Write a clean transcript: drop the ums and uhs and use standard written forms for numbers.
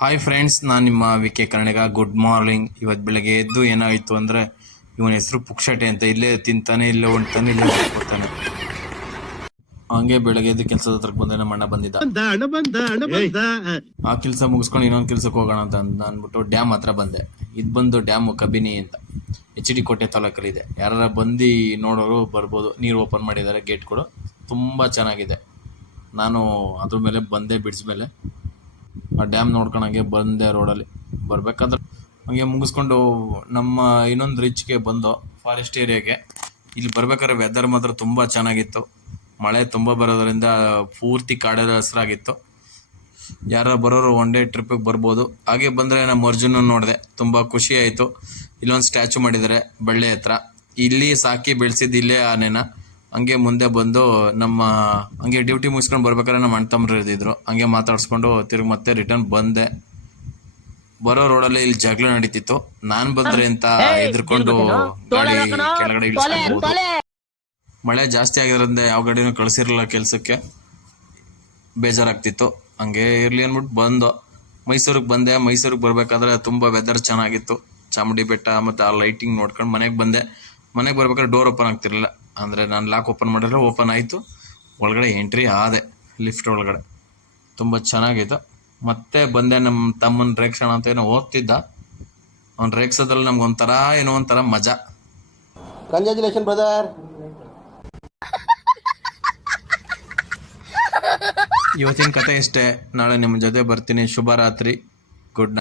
Hi friends, ನಾನು ನಿಮ್ಮ VK. ಕನ್ನಡಿಗ. Good morning. ಇವತ್ತು ಬೆಳಗ್ಗೆ ಎದ್ದು ಏನಾಯಿತು ಅಂದರೆ, ಇವನ ಹೆಸರು ಪುಕ್ಷಟೆ ಅಂತ. ಇಲ್ಲೇ ತಿಂತಾನೆ, ಇಲ್ಲೇ ಉಣ್ತಾನೆ, ಇಲ್ಲೇ ಹೋಗ್ತಾನೆ. ಹಂಗೆ ಬೆಳಗ್ಗೆ ಎದ್ದು ಕೆಲಸದ ಹತ್ರಕ್ಕೆ ಬಂದೆ. ನಮ್ಮ ಅಣ್ಣ ಬಂದಿದ್ದ. ಆ ಕೆಲಸ ಮುಗಿಸ್ಕೊಂಡು ಇನ್ನೊಂದು ಕೆಲಸಕ್ಕೆ ಹೋಗೋಣ ಅಂತ ಅಂದ್ಬಿಟ್ಟು ಡ್ಯಾಮ್ ಹತ್ರ ಬಂದೆ. ಇದು ಬಂದು ಡ್ಯಾಮು ಕಬಿನಿ ಅಂತ HD ಕೋಟೆ ತಾಲೂಕಲ್ಲಿದೆ. ಯಾರು ಬಂದು ನೋಡೋರು ಬರ್ಬೋದು. ನೀರು ಓಪನ್ ಮಾಡಿದ್ದಾರೆ ಗೇಟ್ಗಳು, ತುಂಬ ಚೆನ್ನಾಗಿದೆ. ನಾನು ಅದ್ರ ಮೇಲೆ ಬಂದೆ, ಬಿಡಿಸ್ಮೇಲೆ ಆ ಡ್ಯಾಮ್ ನೋಡ್ಕೊಳಂಗೆ ಬಂದೆ. ರೋಡಲ್ಲಿ ಬರ್ಬೇಕಾದ್ರೆ ಹಂಗೆ ಮುಗಿಸ್ಕೊಂಡು ನಮ್ಮ ಇನ್ನೊಂದು ರಿಚ್ಗೆ ಬಂದು ಫಾರೆಸ್ಟ್ ಏರಿಯಾಗೆ. ಇಲ್ಲಿ ಬರ್ಬೇಕಾದ್ರೆ ವೆದರ್ ಮಾತ್ರ ತುಂಬ ಚೆನ್ನಾಗಿತ್ತು. ಮಳೆ ತುಂಬ ಬರೋದ್ರಿಂದ ಪೂರ್ತಿ ಕಾಡದ ಹಸಿರಾಗಿತ್ತು. ಯಾರು ಬರೋರು ಒನ್ ಡೇ ಟ್ರಿಪ್ಪಿಗೆ ಬರ್ಬೋದು. ಹಾಗೆ ಬಂದರೆ ನಮ್ಮ ಅರ್ಜುನ ನೋಡಿದೆ, ತುಂಬ ಖುಷಿ ಆಯಿತು. ಇಲ್ಲೊಂದು ಸ್ಟ್ಯಾಚು ಮಾಡಿದ್ದಾರೆ ಬಳ್ಳಿ ಹತ್ರ. ಇಲ್ಲಿ ಸಾಕಿ ಬೆಳೆಸಿದ್ದು ಇಲ್ಲೇ ಆನೆನ. ಹಂಗೆ ಮುಂದೆ ಬಂದು ನಮ್ಮ ಹಂಗೆ ಡ್ಯೂಟಿ ಮುಗಿಸ್ಕೊಂಡು ಬರ್ಬೇಕಾದ್ರೆ ನಮ್ಮ ಅಣ್ಣ ತಮ್ಮರು ಇರ್ತಿದ್ರು. ಹಂಗೆ ಮಾತಾಡ್ಸ್ಕೊಂಡು ತಿರುಗಿ ಮತ್ತೆ ರಿಟರ್ನ್ ಬಂದೆ. ಬರೋ ರೋಡಲ್ಲಿ ಇಲ್ಲಿ ಜಗಳ ನಡೀತಿತ್ತು. ನಾನು ಬಂದ್ರೆ ಅಂತ ಎದ್ರಕೊಂಡು ಗಾಡಿ ಕೆಳಗಡೆ ಇಳಿಸ್ಕೊಂಡು. ಮಳೆ ಜಾಸ್ತಿ ಆಗಿರೋದ್ರಿಂದ ಯಾವ ಗಾಡಿನೂ ಕಳಿಸಿರಲಿಲ್ಲ ಕೆಲಸಕ್ಕೆ. ಬೇಜಾರಾಗ್ತಿತ್ತು. ಹಂಗೆ ಇರಲಿ ಅಂದ್ಬಿಟ್ಟು ಬಂದು ಮೈಸೂರಿಗೆ ಬಂದೆ. ಮೈಸೂರಿಗೆ ಬರಬೇಕಾದ್ರೆ ತುಂಬ ವೆದರ್ ಚೆನ್ನಾಗಿತ್ತು. ಚಾಮುಂಡಿ ಬೆಟ್ಟ ಮತ್ತು ಆ ಲೈಟಿಂಗ್ ನೋಡ್ಕೊಂಡು ಮನೆಗೆ ಬಂದೆ. ಮನೆಗೆ ಬರ್ಬೇಕಾದ್ರೆ ಡೋರ್ ಓಪನ್ ಆಗ್ತಿರಲಿಲ್ಲ. ಅಂದರೆ ನಾನು ಲಾಕ್ ಓಪನ್ ಮಾಡಿದ್ರೆ ಓಪನ್ ಆಯಿತು. ಒಳಗಡೆ ಎಂಟ್ರಿ ಆದೆ ಲಿಫ್ಟ್ ಒಳಗಡೆ. ತುಂಬ ಚೆನ್ನಾಗಿತ್ತು. ಮತ್ತೆ ಬಂದೆ. ನಮ್ಮ ತಮ್ಮನ ರೇಕ್ಷಣ ಅಂತ ಏನೋ ಓದ್ತಿದ್ದ. ಅವ್ನು ರೇಕ್ಸೋದ್ರಲ್ಲಿ ನಮ್ಗೊಂಥರ ಏನೋ ಒಂಥರ ಮಜಾ. Congratulation brother. ಇವತ್ತಿನ ಕತೆ ಇಷ್ಟೇ. ನಾಳೆ ನಿಮ್ಮ ಜೊತೆ ಬರ್ತೀನಿ. ಶುಭರಾತ್ರಿ.